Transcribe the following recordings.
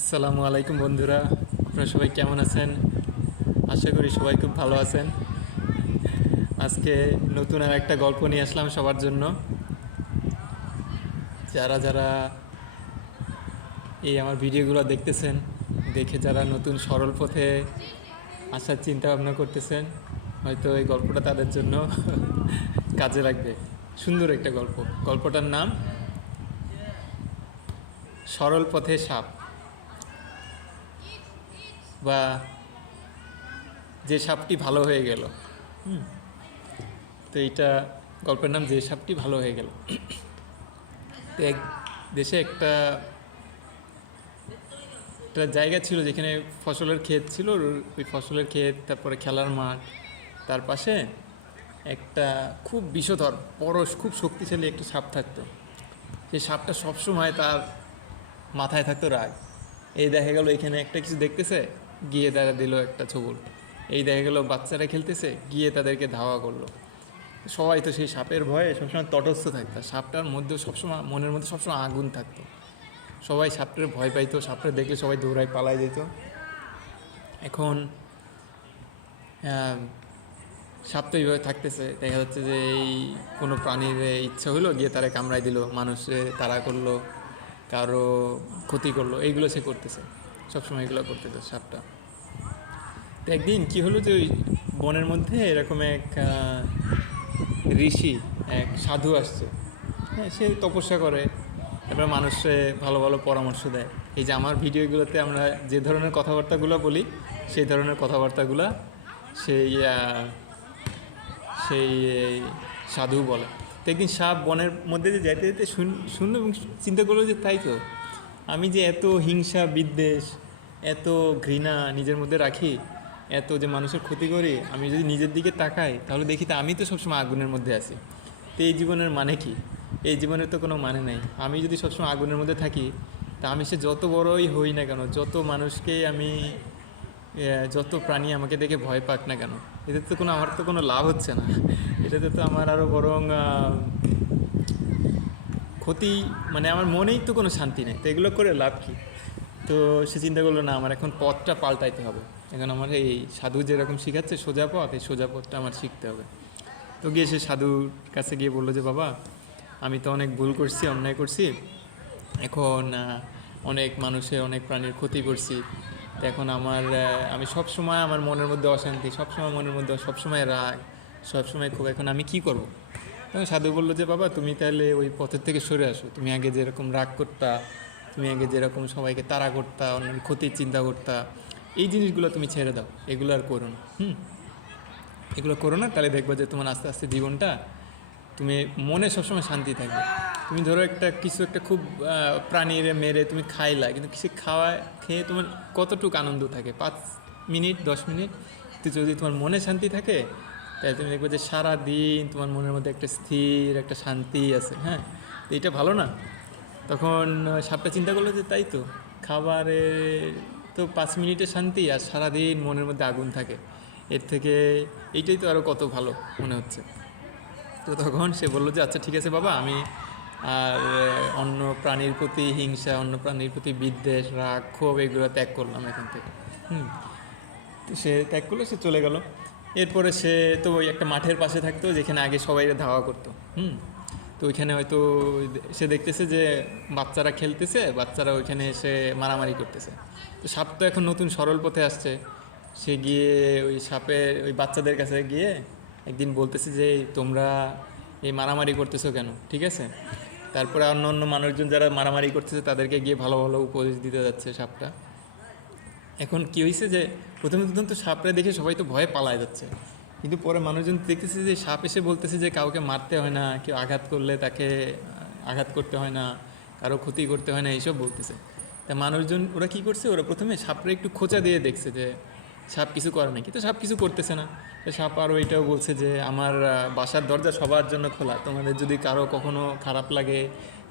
আসসালামু আলাইকুম বন্ধুরা, আপনারা সবাই কেমন আছেন? আশা করি সবাই খুব ভালো আছেন। আজকে নতুন আর একটা গল্প নিয়ে আসলাম সবার জন্য। যারা যারা এই আমার ভিডিওগুলো দেখতেছেন, দেখে যারা নতুন সরল পথে আসার চিন্তা ভাবনা করতেছেন, হয়তো এই গল্পটা তাদের জন্য কাজে লাগবে। সুন্দর একটা গল্প। গল্পটার নাম সরল পথে সাপ, বা যে সাপটি ভালো হয়ে গেল। তো এইটা গল্পের নাম যে সাপটি ভালো হয়ে গেল। তো এক দেশে একটা একটা জায়গা ছিল যেখানে ফসলের ক্ষেত ছিল। ওই ফসলের ক্ষেত, তারপরে খেলার মাঠ, তার পাশে একটা খুব বিষধর পরশ, খুব শক্তিশালী একটা সাপ থাকতো। সেই সাপটা সবসময় তার মাথায় থাকতো রাগ। এই দেখা গেল এখানে একটা কিছু দেখতেছে, গিয়ে দেখা দিল একটা ছবল। এই দেখা গেল বাচ্চারা খেলতেছে, গিয়ে তাদেরকে ধাওয়া করলো। সবাই তো সেই সাপের ভয়ে সবসময় তটস্থ থাকতো। সাপটার মধ্যে সবসময় মনের মধ্যে সবসময় আগুন থাকতো। সবাই সাপটার ভয় পাইতো, সাপটা দেখলে সবাই দৌড়ায় পালাই যেত। এখন সাপ তো এইভাবে থাকতেছে, দেখা যাচ্ছে যে এই কোনো প্রাণীর ইচ্ছা হলো, গিয়ে তারা কামড়াই দিল, মানুষে তাড়া করলো, কারো ক্ষতি করলো, এইগুলো সে করতেছে, সবসময় এগুলো করতেছে সাপটা। তো একদিন কী হলো যে ওই বনের মধ্যে এরকম এক ঋষি, এক সাধু আসছে। হ্যাঁ, সে তপস্যা করে, তারপরে মানুষে ভালো ভালো পরামর্শ দেয়। এই যে আমার ভিডিওগুলোতে আমরা যে ধরনের কথাবার্তাগুলো বলি, সেই ধরনের কথাবার্তাগুলো সেই সেই সাধু বলে। তো একদিন সাপ বনের মধ্যে দিয়ে যাইতে যেতে শুনলো এবং চিন্তা করলো যে তাই তো, আমি যে এত হিংসা বিদ্বেষ, এত ঘৃণা নিজের মধ্যে রাখি, এত যে মানুষের ক্ষতি করি, আমি যদি নিজের দিকে তাকাই তাহলে দেখি তো আমি তো সবসময় আগুনের মধ্যে আছি। তো এই জীবনের মানে কি? এই জীবনের তো কোনো মানে নাই। আমি যদি সবসময় আগুনের মধ্যে থাকি, তা আমি সে যত বড়ই হই না কেন, যত মানুষকে আমি যত প্রাণী আমাকে দেখে ভয় পাক না কেন, এতে তো আমার তো কোনো লাভ হচ্ছে না। এটাতে তো আমার আরও বরং ক্ষতি। মানে আমার মনেই তো কোনো শান্তি নেই, তো এগুলো করে লাভ কি? তো সে চিন্তা করলো, না, আমার এখন পথটা পাল্টাইতে হবে। এখন আমার এই সাধু যেরকম শিখাচ্ছে সোজা পথ, এই সোজা পথটা আমার শিখতে হবে। তো গিয়ে সে সাধুর কাছে গিয়ে বললো যে, বাবা, আমি তো অনেক ভুল করছি, অন্যায় করছি। এখন অনেক মানুষের, অনেক প্রাণীর ক্ষতি করছি। তো এখন আমি সবসময় আমার মনের মধ্যে অশান্তি, সবসময় মনের মধ্যে সবসময় রাগ, সবসময় খুব, এখন আমি কি করব? তখন সাধু বললো যে, বাবা, তুমি তাহলে ওই পথের থেকে সরে আসো। তুমি আগে যেরকম রাগ করতা, তুমি আগে যেরকম সবাইকে তাড়া করতা, অন্যের ক্ষতির চিন্তা করতা, এই জিনিসগুলো তুমি ছেড়ে দাও, এগুলো আর করো না। এগুলো করো না, তাহলে দেখবে যে তোমার আস্তে আস্তে জীবনটা, তুমি মনে সবসময় শান্তি থাকবে। তুমি ধরো কিছু একটা খুব প্রাণীর মেরে তুমি খাইলা, কিন্তু সে খেয়ে তোমার কতটুকু আনন্দ থাকে? 5 মিনিট, 10 মিনিট। কিন্তু যদি তোমার মনে শান্তি থাকে, তাহলে তুমি দেখবে যে সারাদিন তোমার মনের মধ্যে একটা স্থির একটা শান্তি আছে। হ্যাঁ, তো এইটা ভালো না? তখন সাপটা চিন্তা করলো যে তাই তো, খাবারে তো 5 মিনিটের শান্তি, আর সারাদিন মনের মধ্যে আগুন থাকে, এর থেকে এইটাই তো আরও কত ভালো মনে হচ্ছে। তো তখন সে বললো যে, আচ্ছা ঠিক আছে বাবা, আমি আর অন্য প্রাণীর প্রতি হিংসা, অন্য প্রাণীর প্রতি বিদ্বেষ, রাগ, ক্ষোভ, এগুলো ত্যাগ করলাম এখান থেকে। তো সে ত্যাগ করলো, সে চলে গেল। এরপরে সে তো ওই একটা মাঠের পাশে থাকতো যেখানে আগে সবাই ধাওয়া করতো। তো ওইখানে হয়তো সে দেখতেছে যে বাচ্চারা খেলতেছে, বাচ্চারা ওইখানে এসে মারামারি করতেছে। তো সাপ তো এখন নতুন সরল পথে আসছে। সে গিয়ে ওই সাপের ওই বাচ্চাদের কাছে গিয়ে একদিন বলতেছে যে, তোমরা এই মারামারি করতেছো কেন? ঠিক আছে। তারপরে অন্য অন্য মানুষজন যারা মারামারি করতেছে তাদেরকে গিয়ে ভালো ভালো উপদেশ দিতে যাচ্ছে সাপটা। এখন কী হয়েছে যে প্রথমে তো সাপটা দেখে সবাই তো ভয়ে পালায় যাচ্ছে, কিন্তু পরে মানুষজন দেখতেছে যে সাপ এসে বলতেছে যে কাউকে মারতে হয় না, কেউ আঘাত করলে তাকে আঘাত করতে হয় না, কারো ক্ষতি করতে হয় না, এইসব বলতেছে। তা মানুষজন ওরা কী করছে, ওরা প্রথমে সাপটা একটু খোঁচা দিয়ে দেখছে যে সাপ কিছু করে না, কিন্তু সাপ কিছু করতেছে না। তো সাপ আরও এটাও বলছে যে, আমার বাসার দরজা সবার জন্য খোলা, তোমাদের যদি কারো কখনো খারাপ লাগে,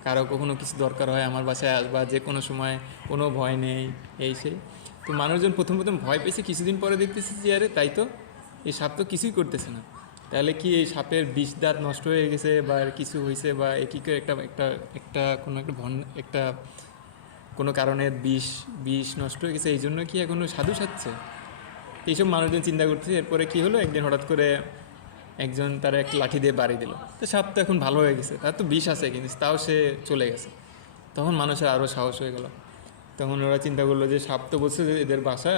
কারো কখনো কিছু দরকার হয়, আমার বাসায় আসবা যে কোনো সময়, কোনো ভয় নেই, এই সেই। তো মানুষজন প্রথম প্রথম ভয় পেয়েছে, কিছুদিন পরে দেখতেছে যে আরে তাই তো, এই সাপ তো কিছুই করতেছে না। তাহলে কি এই সাপের বিষ দাঁত নষ্ট হয়ে গেছে, বা কিছু হয়েছে, বা একই একটা একটা একটা কোনো একটা একটা কোনো কারণে বিষ বিষ নষ্ট হয়ে গেছে, এই জন্য কি এখনও সাধু সাজছে? এইসব মানুষজন চিন্তা করছে। এরপরে কি হলো, একদিন হঠাৎ করে একজন তার এক লাঠি দিয়ে বাড়ি দিল। তো সাপ তো এখন ভালো হয়ে গেছে, তার তো বিষ আছে কিন্তু তাও সে চলে গেছে। তখন মানুষের আরও সাহস হয়ে গেল। তখন ওরা চিন্তা করলো যে সাপ তো বলছে যে এদের বাসা,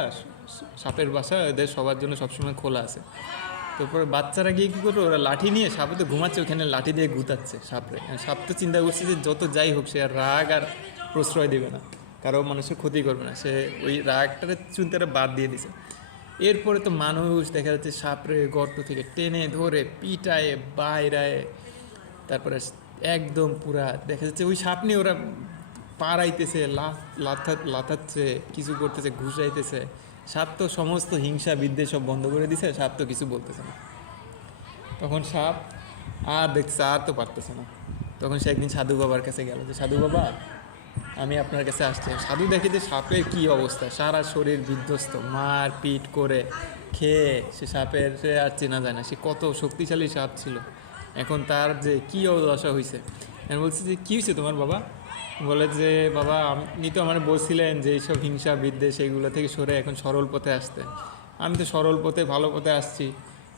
সাপের বাসা এদের সবার জন্য সবসময় খোলা আছে। তারপরে বাচ্চারা গিয়ে কী করলো, ওরা লাঠি নিয়ে, সাপে তো ঘুমাচ্ছে ওখানে, লাঠি দিয়ে গুতাচ্ছে সাপরে। সাপ তো চিন্তা করছে যে যত যাই হোক সে আর রাগ আর প্রশ্রয় দেবে না, কারো মানুষের ক্ষতি করবে না, সে ওই রাগটারে চিন্তাটা বাদ দিয়ে দিছে। এরপরে তো মানুষ দেখা যাচ্ছে সাপরে গর্ত থেকে টেনে ধরে পিটায় বাইরায়, তারপরে একদম পুরা দেখা যাচ্ছে ওই সাপ নিয়ে ওরা পাড়াইতেছে, লাথাচ্ছে, কিছু করতেছে, ঘুষাইতেছে। সাপ তো সমস্ত হিংসা বিদ্বেষ সব বন্ধ করে দিছে, সাপ তো কিছু বলতেছে না। তখন সাপ আর দেখছে আর তো পারতেছে না। তখন সে একদিন সাধু বাবার কাছে গেল যে সাধু বাবা, আমি আপনার কাছে আসছি। সাধু দেখে যে সাপের কী অবস্থা, সারা শরীর বিধ্বস্ত, মার পিট করে খেয়ে সে সাপের সে আর চেনা যায় না, সে কত শক্তিশালী সাপ ছিল, এখন তার যে কী অবদশা হয়েছে। আমি বলছি যে কী হয়েছে তোমার বাবা? বলে যে বাবা, আপনি তো আমার বলছিলেন যে এইসব হিংসা বিদ্বেষ এইগুলো থেকে সরে এখন সরল পথে আসতে। আমি তো সরল পথে ভালো পথে আসছি,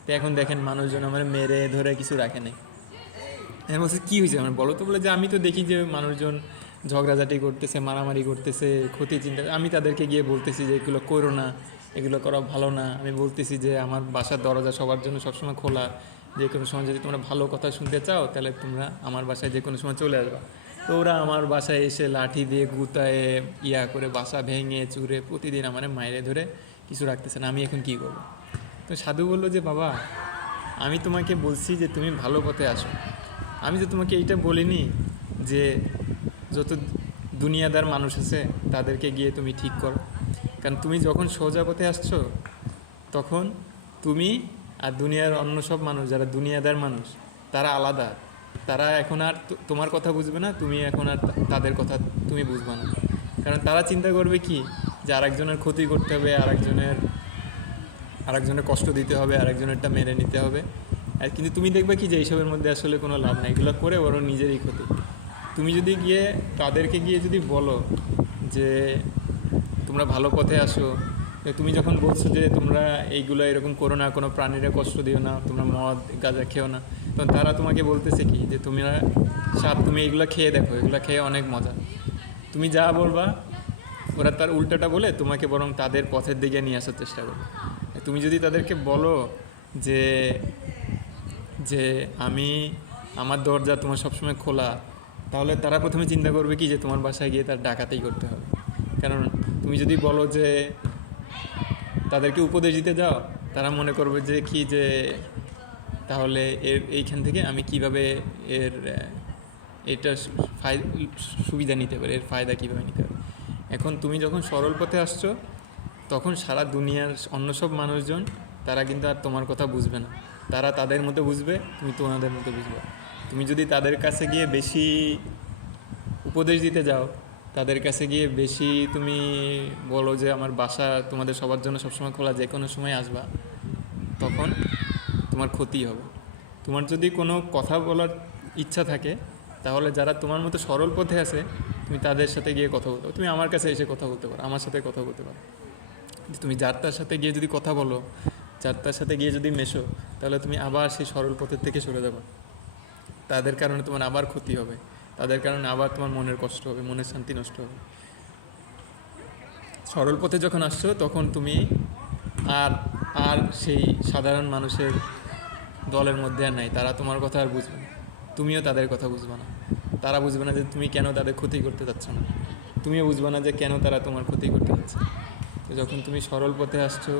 তো এখন দেখেন মানুষজন আমার মেরে ধরে কিছু রাখে নাই। আমি বলছি কী হয়েছে আমার বলো তো? বলে যে আমি তো দেখি যে মানুষজন ঝগড়াঝাটি করতেছে, মারামারি করতেছে, ক্ষতি চিন্তা, আমি তাদেরকে গিয়ে বলতেছি যে এগুলো করো না, এগুলো করা ভালো না। আমি বলতেছি যে আমার বাসার দরজা সবার জন্য সবসময় খোলা, যে কোনো সময় যদি তোমরা ভালো কথা শুনতে চাও তাহলে তোমরা আমার বাসায় যে কোনো সময় চলে আসবা। তো ওরা আমার বাসায় এসে লাঠি দিয়ে গুতায়ে করে বাসা ভেঙে চুরে প্রতিদিন আমার মায়েরে ধরে কিছু রাখতেছে না, আমি এখন কী করবো? তো সাধু বললো যে বাবা, আমি তোমাকে বলছি যে তুমি ভালো পথে আসো, আমি তো তোমাকে এইটা বলিনি যে যত দুনিয়াদার মানুষ আছে তাদেরকে গিয়ে তুমি ঠিক করো। কারণ তুমি যখন সোজা পথে আসছো তখন তুমি আর দুনিয়ার অন্য সব মানুষ যারা দুনিয়াদার মানুষ তারা আলাদা, তারা এখন আর তোমার কথা বুঝবে না, তুমি এখন আর তাদের কথা তুমি বুঝবে না। কারণ তারা চিন্তা করবে কি যে আরেকজনের ক্ষতি করতে হবে, আরেকজনের কষ্ট দিতে হবে, আরেকজনেরটা মেনে নিতে হবে। আর কিন্তু তুমি দেখবে কি যে এইসবের মধ্যে আসলে কোনো লাভ নেই, এগুলো করে ওর নিজেরই ক্ষতি। তুমি যদি গিয়ে তাদেরকে গিয়ে যদি বলো যে তোমরা ভালো পথে আসো, তুমি যখন বলছো যে তোমরা এইগুলো এরকম করো না, কোনো প্রাণীরা কষ্ট দিও না, তোমরা মদ গাঁজা খেও না, তখন তারা তোমাকে বলতেছে কি যে তুমি এইগুলো খেয়ে দেখো, এগুলো খেয়ে অনেক মজা। তুমি যা বলবা ওরা তার উল্টোটা বলে তোমাকে বরং তাদের পথের দিকে নিয়ে আসার চেষ্টা করবে। তুমি যদি তাদেরকে বলো যে যে আমার দরজা তোমার সবসময় খোলা, তাহলে তারা প্রথমে চিন্তা করবে কি যে তোমার বাসায় গিয়ে তার ডাকাতেই করতে হবে। কারণ তুমি যদি বলো যে তাদেরকে উপদেশ দিতে যাও, তারা মনে করবে যে কি যে তাহলে এইখান থেকে আমি কিভাবে এটা সুবিধা নিতে পারি, এর ফায়দা কীভাবে নিতে পারি। এখন তুমি যখন সরল পথে আসছো তখন সারা দুনিয়ার অন্য সব মানুষজন তারা কিন্তু আর তোমার কথা বুঝবে না, তারা তাদের মতো বুঝবে, তুমি তোমাদের মতো বুঝবে। তুমি যদি তাদের কাছে গিয়ে বেশি উপদেশ দিতে যাও, তাদের কাছে গিয়ে বেশি তুমি বলো যে আমার বাসা তোমাদের সবার জন্য সবসময় খোলা, যে কোনো সময় আসবা, তখন তোমার ক্ষতি হবে। তোমার যদি কোনো কথা বলার ইচ্ছা থাকে তাহলে যারা তোমার মতো সরল পথে আছে তুমি তাদের সাথে গিয়ে কথা বলতে পারো, তুমি আমার কাছে এসে কথা বলতে পারো, আমার সাথে কথা বলতে পারো। তুমি যার তার সাথে গিয়ে যদি কথা বলো, যার তার সাথে গিয়ে যদি মেশো, তাহলে তুমি আবার সেই সরল পথের থেকে সরে যাবে। তাদের কারণে তোমার আবার ক্ষতি হবে, তাদের কারণে আবার তোমার মনের কষ্ট হবে, মনের শান্তি নষ্ট হবে। সরল পথে যখন আসছো তখন তুমি আর সেই সাধারণ মানুষের দলের মধ্যে আর নাই, তারা তোমার কথা আর বুঝবে না, তুমিও তাদের কথা বুঝবে না। তারা বুঝবে না যে তুমি কেন তাদের ক্ষতি করতে যাচ্ছ না, তুমিও বুঝবে না যে কেন তারা তোমার ক্ষতি করতে যাচ্ছে। তো যখন তুমি সরল পথে আসছো,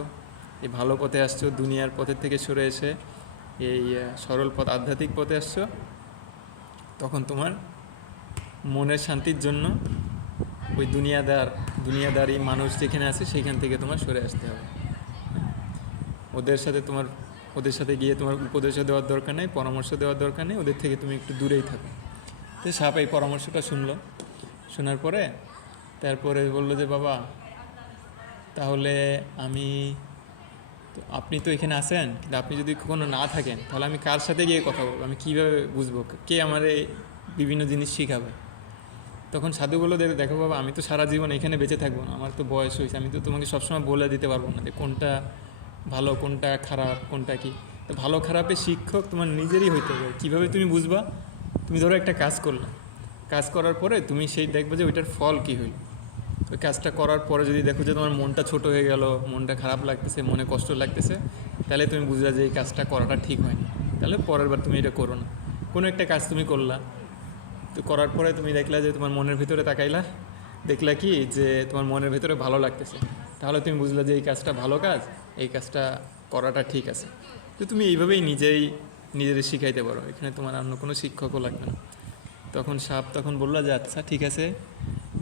এই ভালো পথে আসছো, দুনিয়ার পথের থেকে সরে এসে এই সরল পথ আধ্যাত্মিক পথে আসছো, তখন তোমার মনের শান্তির জন্য ওই দুনিয়াদারি মানুষ যেখানে আছে সেইখান থেকে তোমার সরে আসতে হবে। ওদের সাথে গিয়ে তোমার উপদেশও দেওয়ার দরকার নেই, পরামর্শ দেওয়ার দরকার নেই, ওদের থেকে তুমি একটু দূরেই থাকো। তো সাপ এই পরামর্শটা শুনলো, শোনার পরে তারপরে বললো যে বাবা, তাহলে আপনি তো এখানে আসেন, কিন্তু আপনি যদি কখনো না থাকেন তাহলে আমি কার সাথে গিয়ে কথা বলবো, আমি কীভাবে বুঝবো কে আমার বিভিন্ন জিনিস শেখাবে? তখন সাধু বললো, দেখো বাবা, আমি তো সারা জীবন এখানে বেঁচে থাকবো না, আমার তো বয়স হয়েছে, আমি তো তোমাকে সবসময় বলে দিতে পারবো না যে কোনটা ভালো, কোনটা খারাপ, কোনটা কি। তো ভালো খারাপের শিক্ষক তোমার নিজেরই হইতে হবে। কীভাবে তুমি বুঝবা? তুমি ধরো একটা কাজ করলে, কাজ করার পরে তুমি সেই দেখবে যে ওইটার ফল কী হইল। ওই কাজটা করার পরে যদি দেখো যে তোমার মনটা ছোট হয়ে গেল, মনটা খারাপ লাগতেছে, মনে কষ্ট লাগতেছে, তাহলে তুমি বুঝলা যে এই কাজটা করাটা ঠিক হয়নি, তাহলে পরের বার তুমি এটা করো না। কোনো একটা কাজ তুমি করলা, তো করার পরে তুমি দেখলা যে তোমার মনের ভিতরে তাকাইলা, দেখলা কি যে তোমার মনের ভিতরে ভালো লাগতেছে, তাহলে তুমি বুঝলা যে এই কাজটা ভালো কাজ, এই কাজটা করাটা ঠিক আছে। তো তুমি এইভাবেই নিজেদের শিখাইতে পারো, এখানে তোমার অন্য কোনো শিক্ষকও লাগবে না। তখন সাপ তখন বললো যে আচ্ছা ঠিক আছে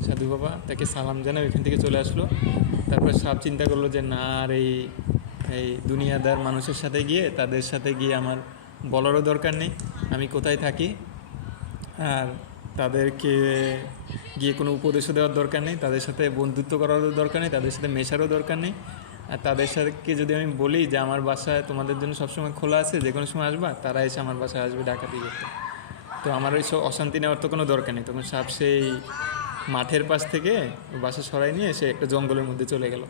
সাধু বাবা, তাকে সালাম জানাই ওইখান থেকে চলে আসলো। তারপর সাপ চিন্তা করলো যে না, আর এই এই দুনিয়াদার মানুষের সাথে গিয়ে, তাদের সাথে গিয়ে আমার বলারও দরকার নেই আমি কোথায় থাকি, আর তাদেরকে গিয়ে কোনো উপদেশও দেওয়ার দরকার নেই, তাদের সাথে বন্ধুত্ব করারও দরকার নেই, তাদের সাথে মেশারও দরকার নেই। আর তাদের সাথে যদি আমি বলি যে আমার বাসায় তোমাদের জন্য সবসময় খোলা আছে, যে কোনো সময় আসবা, তারা এসে আমার বাসায় আসবে ডাকাতি করতে। তো আমার ওই সব অশান্তি নেওয়ার তো কোনো দরকার নেই। তখন সাপ সেই মাঠের পাশ থেকে বাসা সরাই নিয়ে সে একটা জঙ্গলের মধ্যে চলে গেল।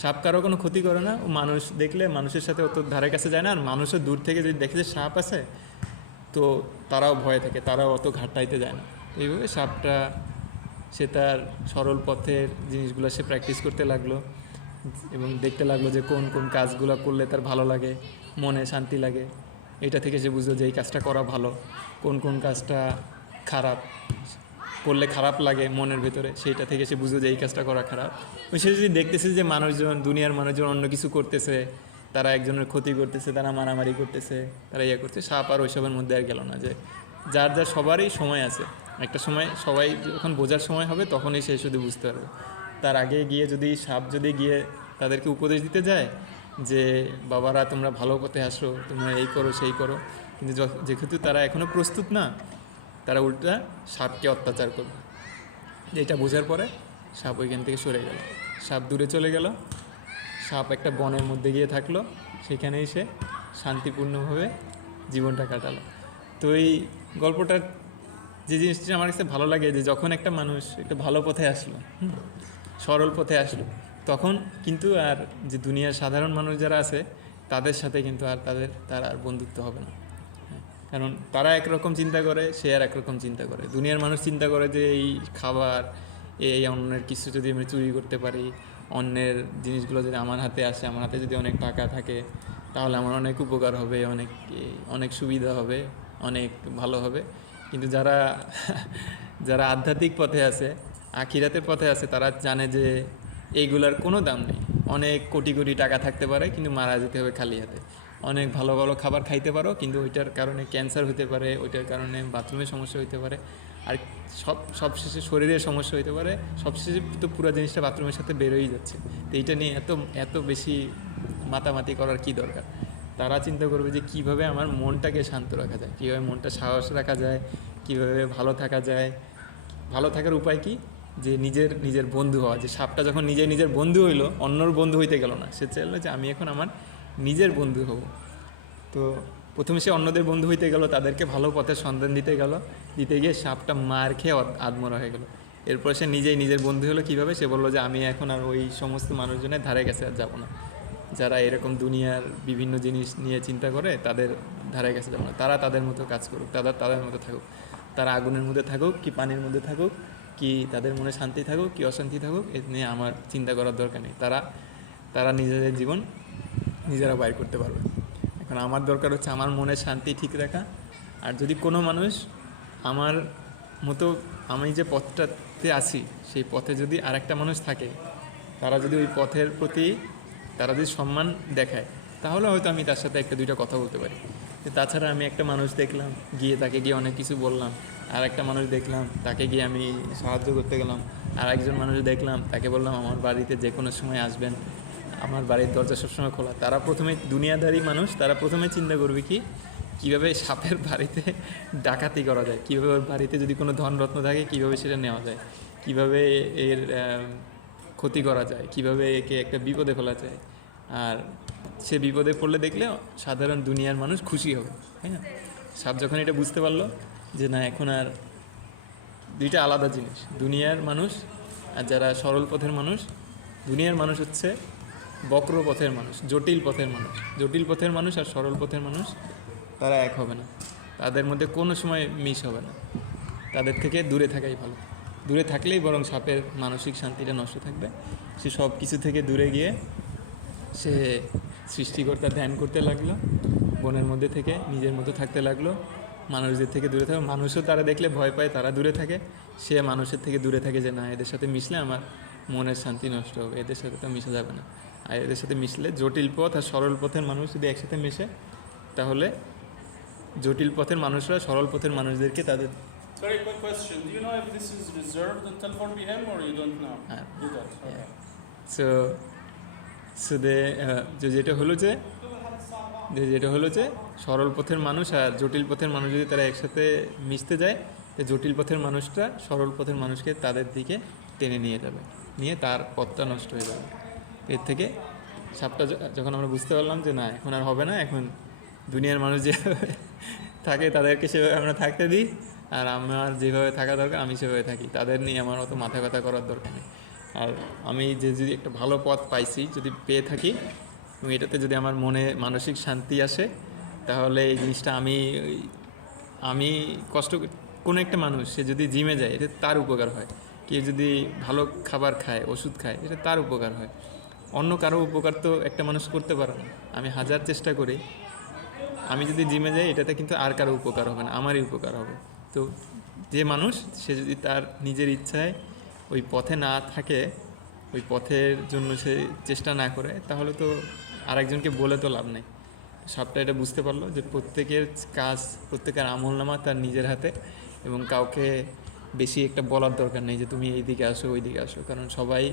সাপ কারো কোনো ক্ষতি করে না, ও মানুষ দেখলে মানুষের সাথে অত ধারে কাছে যায় না, আর মানুষও দূর থেকে যদি দেখে যে সাপ আছে, তো তারাও ভয় থাকে, তারাও অত ঘাটাইতে যায় না। এইভাবে সাপটা সে তার সরল পথের জিনিসগুলো সে প্র্যাকটিস করতে লাগলো, এবং দেখতে লাগলো যে কোন কোন কাজগুলো করলে তার ভালো লাগে, মনে শান্তি লাগে। এটা থেকে সে বুঝলো যে এই কাজটা করা ভালো, কোন কোন কাজটা খারাপ করলে খারাপ লাগে মনের ভেতরে, সেইটা থেকে সে বুঝলো যে এই কাজটা করা খারাপ। সে যদি দেখতেছে যে মানুষজন, দুনিয়ার মানুষজন অন্য কিছু করতেছে, তারা একজনের ক্ষতি করতেছে, তারা মারামারি করতেছে, তারা ইয়ে করছে, সাপ আর ওইসবের মধ্যে আর গেল না। যে যার যার সবারই সময় আছে, একটা সময় সবাই যখন বোঝার সময় হবে তখনই সে শুধু বুঝতে পারবে। তার আগে গিয়ে যদি সাপ যদি গিয়ে তাদেরকে উপদেশ দিতে যায় যে বাবারা তোমরা ভালো পথে আসো, তোমরা এই করো সেই করো, কিন্তু যেহেতু তারা এখনও প্রস্তুত না, তারা উল্টা সাপকে অত্যাচার করবে। এটা বোঝার পরে সাপ ওইখান থেকে সরে গেল, সাপ দূরে চলে গেল, সাপ একটা বনের মধ্যে গিয়ে থাকলো, সেখানেই সে শান্তিপূর্ণভাবে জীবনটা কাটালো। তো এই গল্পটার যে জিনিসটা আমার কাছে ভালো লাগে, যে যখন একটা মানুষ একটা ভালো পথে আসলো, সরল পথে আসলো, তখন কিন্তু আর যে দুনিয়ার সাধারণ মানুষ যারা আছে তাদের সাথে কিন্তু আর তার আর বন্ধুত্ব হবে না। কারণ তারা একরকম চিন্তা করে, সে আর একরকম চিন্তা করে। দুনিয়ার মানুষ চিন্তা করে যে এই খাবার, এই অন্যের কিছু যদি আমি চুরি করতে পারি, অন্যের জিনিসগুলো যদি আমার হাতে আসে, আমার হাতে যদি অনেক টাকা থাকে, তাহলে আমার অনেক উপকার হবে, অনেক অনেক সুবিধা হবে, অনেক ভালো হবে। কিন্তু যারা যারা আধ্যাত্মিক পথে আছে, আখিরাতের পথে আছে, তারা জানে যে এইগুলার কোনো দাম নেই। অনেক কোটি কোটি টাকা থাকতে পারে, কিন্তু মারা যেতে হবে খালি হাতে। অনেক ভালো ভালো খাবার খাইতে পারো, কিন্তু ওইটার কারণে ক্যান্সার হতে পারে, ওইটার কারণে বাথরুমের সমস্যা হতে পারে, আর সবশেষে শরীরের সমস্যা হতে পারে। সবশেষে তো পুরো জিনিসটা বাথরুমের সাথে বেরোই যাচ্ছে। তো এইটা নিয়ে এত বেশি মাতামাতি করার কি দরকার? তারা চিন্তা করবে যে কীভাবে আমার মনটাকে শান্ত রাখা যায়, কীভাবে মনটা সাহস রাখা যায়, কীভাবে ভালো থাকা যায়। ভালো থাকার উপায় কি? যে নিজের বন্ধু হওয়া। যে সাপটা যখন নিজের বন্ধু হইলো, অন্যর বন্ধু হইতে গেল না, সে চাইলো যে আমি এখন আমার নিজের বন্ধু হব। তো প্রথমে সে অন্যদের বন্ধু হইতে গেল, তাদেরকে ভালো পথের সন্ধান দিতে গিয়ে সাপটা মার খেয়ে আদমরা হয়ে গেল। এরপর সে নিজের বন্ধু হলো কীভাবে? সে বললো যে আমি এখন আর ওই সমস্ত মানুষজনের ধারে কাছে আর যাবো না, যারা এরকম দুনিয়ার বিভিন্ন জিনিস নিয়ে চিন্তা করে, তাদের ধারে কাছে যাবো না। তারা তাদের মতো কাজ করুক, তাদের মতো থাকুক, তারা আগুনের মধ্যে থাকুক কি পানির মধ্যে থাকুক, কি তাদের মনে শান্তি থাকুক কি অশান্তি থাকুক, এ নিয়ে আমার চিন্তা করার দরকার নেই। তারা নিজেদের জীবন নিজেরা বাইর করতে পারবে। এখন আমার দরকার হচ্ছে আমার মনের শান্তি ঠিক রাখা। আর যদি কোনো মানুষ আমার মতো, আমি যে পথটাতে আছি সেই পথে যদি আরেকটা মানুষ থাকে, তারা যদি ওই পথের প্রতি তারা যদি সম্মান দেখায়, তাহলে হয়তো আমি তার সাথে একটা দুইটা কথা বলতে পারি। তাছাড়া আমি একটা মানুষ দেখলাম, তাকে গিয়ে অনেক কিছু বললাম, আর একটা মানুষ দেখলাম, তাকে গিয়ে আমি সাহায্য করতে গেলাম, আর একজন মানুষ দেখলাম, তাকে বললাম আমার বাড়িতে যে কোনো সময় আসবেন, আমার বাড়ির দরজা সবসময় খোলা। তারা প্রথমে দুনিয়াদারি মানুষ, তারা প্রথমে চিন্তা করবে কীভাবে সাপের বাড়িতে ডাকাতি করা যায়, কীভাবে ওর বাড়িতে যদি কোনো ধনরত্ন থাকে কীভাবে সেটা নেওয়া যায়, কীভাবে এর ক্ষতি করা যায়, কীভাবে একে একটা বিপদে ফেলা যায়। আর সে বিপদে পড়লে দেখলে সাধারণ দুনিয়ার মানুষ খুশি হবে, তাই না? সাপ যখন এটা বুঝতে পারলো যে না, এখন আর দুইটা আলাদা জিনিস। দুনিয়ার মানুষ আর যারা সরল পথের মানুষ, দুনিয়ার মানুষ হচ্ছে বক্র পথের মানুষ, জটিল পথের মানুষ। জটিল পথের মানুষ আর সরল পথের মানুষ তারা এক হবে না, তাদের মধ্যে কোনো সময় মিশ হবে না। তাদের থেকে দূরে থাকাই ভালো। দূরে থাকলেই বরং সাপের মানসিক শান্তিটা নষ্ট থাকবে। সে সব কিছু থেকে দূরে গিয়ে সে সৃষ্টিকর্তার ধ্যান করতে লাগলো, বনের মধ্যে থেকে নিজের মতো থাকতে লাগলো, মানুষদের থেকে দূরে থাকে। মানুষও তারা দেখলে ভয় পায়, তারা দূরে থাকে। সে মানুষের থেকে দূরে থাকে যে না, এদের সাথে মিশলে আমার মনের শান্তি নষ্ট হবে, এদের সাথে তো মিশা যাবে না। আর এদের সাথে মিশলে জটিল পথ আর সরল পথের মানুষ যদি একসাথে মেশে, তাহলে জটিল পথের মানুষরা সরল পথের মানুষদেরকে তাদের Very quick question. Do you know if this is reserved until 4 p.m. or you don't know? You don't. Okay. So so দে যেটা হলো যে সরল পথের মানুষ আর জটিল পথের মানুষ যদি তারা একসাথে মিশতে যায়, জটিল পথের মানুষটা সরল পথের মানুষকে তাদের দিকে টেনে নিয়ে যাবে, নিয়ে তার পথটা নষ্ট হয়ে যাবে। এর থেকে সাপটা যখন আমরা বুঝতে পারলাম যে না, এখন আর হবে না, এখন দুনিয়ার মানুষ যেভাবে থাকে তাদেরকে সেভাবে আমরা থাকতে দিই, আর আমার যেভাবে থাকা দরকার আমি সেভাবে থাকি, তাদের নিয়ে আমার অত মাথা ব্যথা করার দরকার নেই। আর আমি যদি একটা ভালো পথ পাইছি, যদি পেয়ে থাকি এবং এটাতে যদি আমার মনে মানসিক শান্তি আসে, তাহলে এই জিনিসটা আমি কষ্ট, কোনো একটা মানুষ সে যদি জিমে যায়, এটা তার উপকার হয়। কেউ যদি ভালো খাবার খায়, ওষুধ খায়, এটা তার উপকার হয়। অন্য কারো উপকার তো একটা মানুষ করতে পারে না। আমি হাজার চেষ্টা করি, আমি যদি জিমে যাই, এটাতে কিন্তু আর কারো উপকার হবে না, আমারই উপকার হবে। তো যে মানুষ সে যদি তার নিজের ইচ্ছায় ওই পথে না থাকে, ওই পথের জন্য সে চেষ্টা না করে, তাহলে তো আরেকজনকে বলে তো লাভ নেই। সাপটা এটা বুঝতে পারলো যে প্রত্যেকের কাজ, প্রত্যেকের আমলনামা তার নিজের হাতে, এবং কাউকে বেশি একটা বলার দরকার নেই যে তুমি এই দিকে আসো ওই দিকে আসো, কারণ সবাই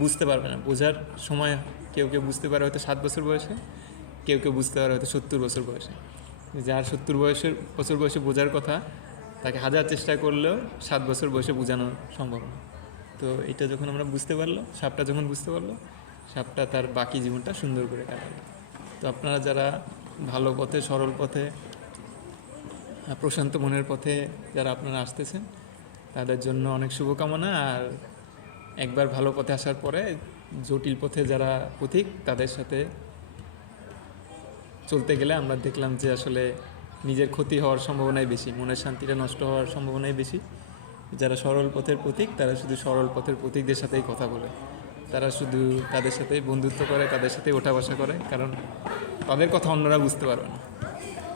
বুঝতে পারবে না। বোঝার সময় কেউ কেউ বুঝতে পারে হয়তো 7 বছর বয়সে, কেউ কেউ বুঝতে পারে হয়তো 70 বছর বয়সে। যার 70 বছর বয়সে বোঝার কথা, তাকে হাজার চেষ্টা করলেও 7 বছর বয়সে বোঝানো সম্ভব না। তো এটা যখন আমরা বুঝতে পারলো, সাপটা যখন বুঝতে পারলো, সাপটা তার বাকি জীবনটা সুন্দর করে কাটাবে। তো আপনারা যারা ভালো পথে, সরল পথে, প্রশান্ত মনের পথে যারা আপনারা আসতেছেন, তাদের জন্য অনেক শুভকামনা। আর একবার ভালো পথে আসার পরে জটিল পথে যারা পথিক, তাদের সাথে চলতে গেলে আমরা দেখলাম যে আসলে নিজের ক্ষতি হওয়ার সম্ভাবনাই বেশি, মনের শান্তিটা নষ্ট হওয়ার সম্ভাবনাই বেশি। যারা সরল পথের প্রতীক, তারা শুধু সরল পথের প্রতীকদের সাথেই কথা বলে, তারা শুধু তাদের সাথেই বন্ধুত্ব করে, তাদের সাথেই ওঠা বসা করে, কারণ তাদের কথা অন্যরা বুঝতে পারবে না।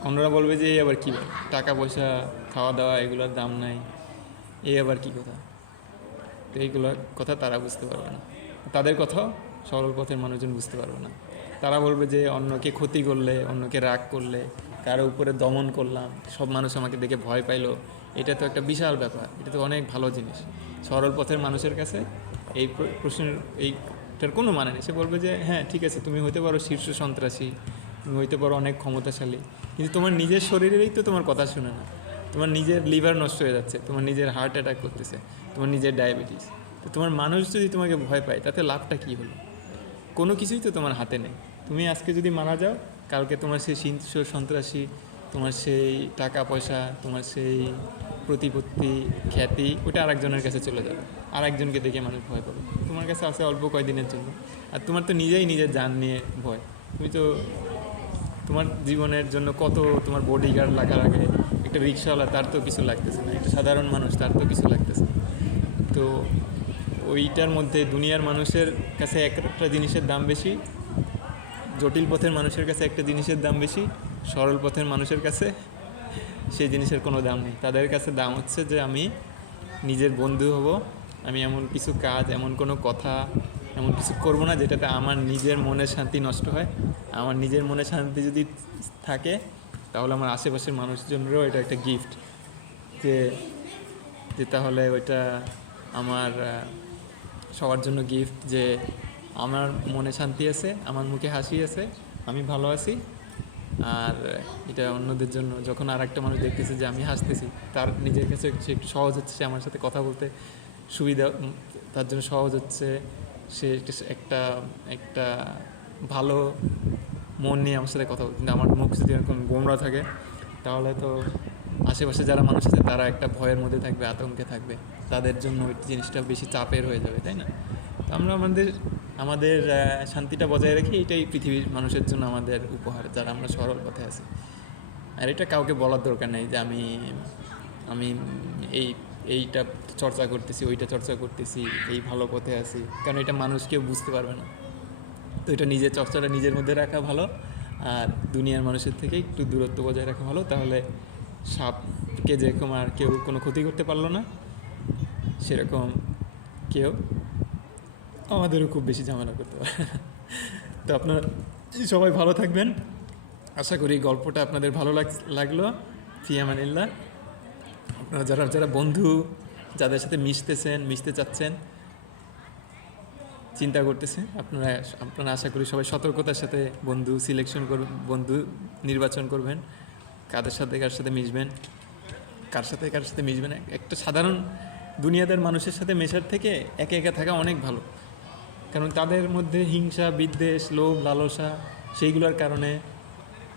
অন্যরা বলবে যে এই আবার কী, টাকা পয়সা, খাওয়া দাওয়া, এগুলোর দাম নাই, এই আবার কী কথা। তো এইগুলোর কথা তারা বুঝতে পারবে না, তাদের কথাও সরল পথের মানুষজন বুঝতে পারবে না। তারা বলবে যে অন্যকে ক্ষতি করলে, অন্যকে রাগ করলে, কারো উপরে দমন করলাম, সব মানুষ আমাকে দেখে ভয় পাইলো, এটা তো একটা বিশাল ব্যাপার, এটা তো অনেক ভালো জিনিস। সরল পথের মানুষের কাছে এই প্রশ্নের এইটার কোনো মানে নেই। সে বলবে যে হ্যাঁ ঠিক আছে, তুমি হইতে পারো শীর্ষ সন্ত্রাসী, তুমি হইতে পারো অনেক ক্ষমতাশালী, কিন্তু তোমার নিজের শরীরেই তো তোমার কথা শুনে না। তোমার নিজের লিভার নষ্ট হয়ে যাচ্ছে, তোমার নিজের হার্ট অ্যাটাক করতেছে, তোমার নিজের ডায়াবেটিস। তো তোমার মানুষ যদি তোমাকে ভয় পায়, তাতে লাভটা কী হলো? কোনো কিছুই তো তোমার হাতে নেই। তুমি আজকে যদি মারা যাও, কালকে তোমার সেই শীর্ষ সন্ত্রাসী, তোমার সেই টাকা পয়সা, তোমার সেই প্রতিপত্তি, খ্যাতি, ওটা আরেকজনের কাছে চলে যাবে, আরেকজনকে দেখে মানুষ ভয় পাবে। তোমার কাছে আছে অল্প কয়েকদিনের জন্য, আর তোমার তো নিজেই নিজের জান নিয়ে ভয়। তুমি তো তোমার জীবনের জন্য কত তোমার বডিগার্ড লাগা লাগে, একটা রিক্সাওয়ালা তার তো কিছু লাগতেছে না, একটা সাধারণ মানুষ তার তো কিছু লাগতেছে না। তো ওইটার মধ্যে দুনিয়ার মানুষের কাছে একটা জিনিসের দাম বেশি, জটিল পথের মানুষের কাছে একটা জিনিসের দাম বেশি, সরল পথের মানুষের কাছে সেই জিনিসের কোনো দাম নেই। তাদের কাছে দাম হচ্ছে যে আমি নিজের বন্ধু হব, আমি এমন কিছু কাজ, এমন কোনো কথা, এমন কিছু করবো না যেটাতে আমার নিজের মনের শান্তি নষ্ট হয়। আমার নিজের মনে শান্তি যদি থাকে, তাহলে আমার আশেপাশের মানুষজনেরও এটা একটা গিফট, যে তাহলে ওইটা আমার সবার জন্য গিফট, যে আমার মনে শান্তি আছে, আমার মুখে হাসি আছে, আমি ভালো আছি। আর এটা অন্যদের জন্য, যখন আর একটা মানুষ দেখতেছে যে আমি হাসতেছি, তার নিজের কাছে একটু সহজ হচ্ছে, সে আমার সাথে কথা বলতে সুবিধা, তার জন্য সহজ হচ্ছে, সে একটা একটা ভালো মন নিয়ে আমার সাথে কথা বলতে। কিন্তু আমার মুখ যদি এরকম গোমরা থাকে, তাহলে তো আশেপাশে যারা মানুষ আছে তারা একটা ভয়ের মধ্যে থাকবে, আতঙ্কে থাকবে, তাদের জন্য ওই জিনিসটা বেশি চাপের হয়ে যাবে, তাই না? তো আমরা আমাদের আমাদের শান্তিটা বজায় রেখে এটাই পৃথিবীর মানুষের জন্য আমাদের উপহার, যারা আমরা সরল পথে আছি। আর এটা কাউকে বলার দরকার নেই যে আমি আমি এই এইটা চর্চা করতেছি, ওইটা চর্চা করতেছি, এই ভালো পথে আছি, কারণ এটা মানুষ কেউ বুঝতে পারবে না। তো এটা নিজের চর্চাটা নিজের মধ্যে রাখা ভালো, আর দুনিয়ার মানুষের থেকে একটু দূরত্ব বজায় রাখা ভালো। তাহলে সাপকে যেরকম আর কেউ কোনো ক্ষতি করতে পারলো না, সেরকম কেউ আমাদেরও খুব বেশি ঝামেলা করতে পারে। তো আপনারা সবাই ভালো থাকবেন। আশা করি গল্পটা আপনাদের ভালো লাগলো। ফি আমানিল্লাহ। আপনারা যারা যারা বন্ধু, যাদের সাথে মিশতে চাচ্ছেন, চিন্তা করতেছেন, আপনারা আশা করি সবাই সতর্কতার সাথে বন্ধু সিলেকশন করবেন, বন্ধু নির্বাচন করবেন, কার সাথে মিশবেন, কার সাথে মিশবেন। একটা সাধারণ দুনিয়াদার মানুষের সাথে মেশার থেকে একা একা থাকা অনেক ভালো, কারণ তাদের মধ্যে হিংসা, বিদ্বেষ, লোভ, লালসা, সেইগুলোর কারণে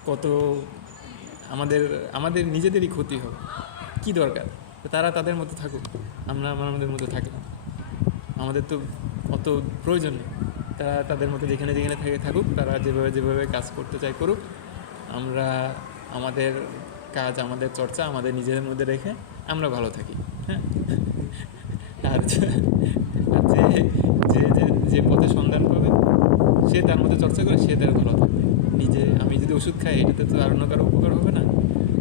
কত আমাদের নিজেদেরই ক্ষতি হবে। কি দরকার? তারা তাদের মতো থাকুক, আমরা আমাদের মতো থাকলাম, আমাদের তো অত প্রয়োজন নেই। তারা তাদের মতো যেখানে যেখানে থাকুক, তারা যেভাবে কাজ করতে চায় করুক। আমরা আমাদের কাজ, আমাদের চর্চা আমাদের নিজেদের মধ্যে রেখে আমরা ভালো থাকি, হ্যাঁ। আর যে পথে সন্ধান পাবে, সে তার মধ্যে চর্চা করে, সে তার ভালো থাকবে। আমি যদি ওষুধ খাই, এটাতে তো আর অন্য কারো উপকার হবে না।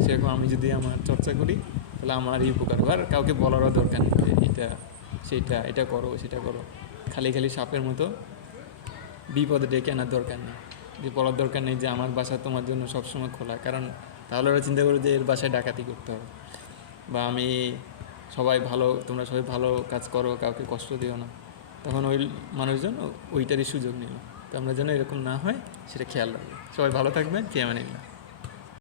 সেরকম আমি যদি আমার চর্চা করি, তাহলে আমারই উপকার হবে। আর কাউকে বলারও দরকার নেই যে এটা করো, সেটা করো। খালি সাপের মতো বিপদে ডেকে আনার দরকার নেই, যে বলার দরকার নেই যে আমার বাসা তোমার জন্য সবসময় খোলা, কারণ তাহলে ওরা চিন্তা করে যে এর বাসায় ডাকাতি করতে হবে। বা তোমরা সবাই ভালো কাজ করো, কাউকে কষ্ট দিও না, তখন ওই মানুষজন ওইটারই সুযোগ নিল। তো আমরা যেন এরকম না হয় সেটা খেয়াল রাখবো। সবাই ভালো থাকবেন। ফি আমানিল্লাহ।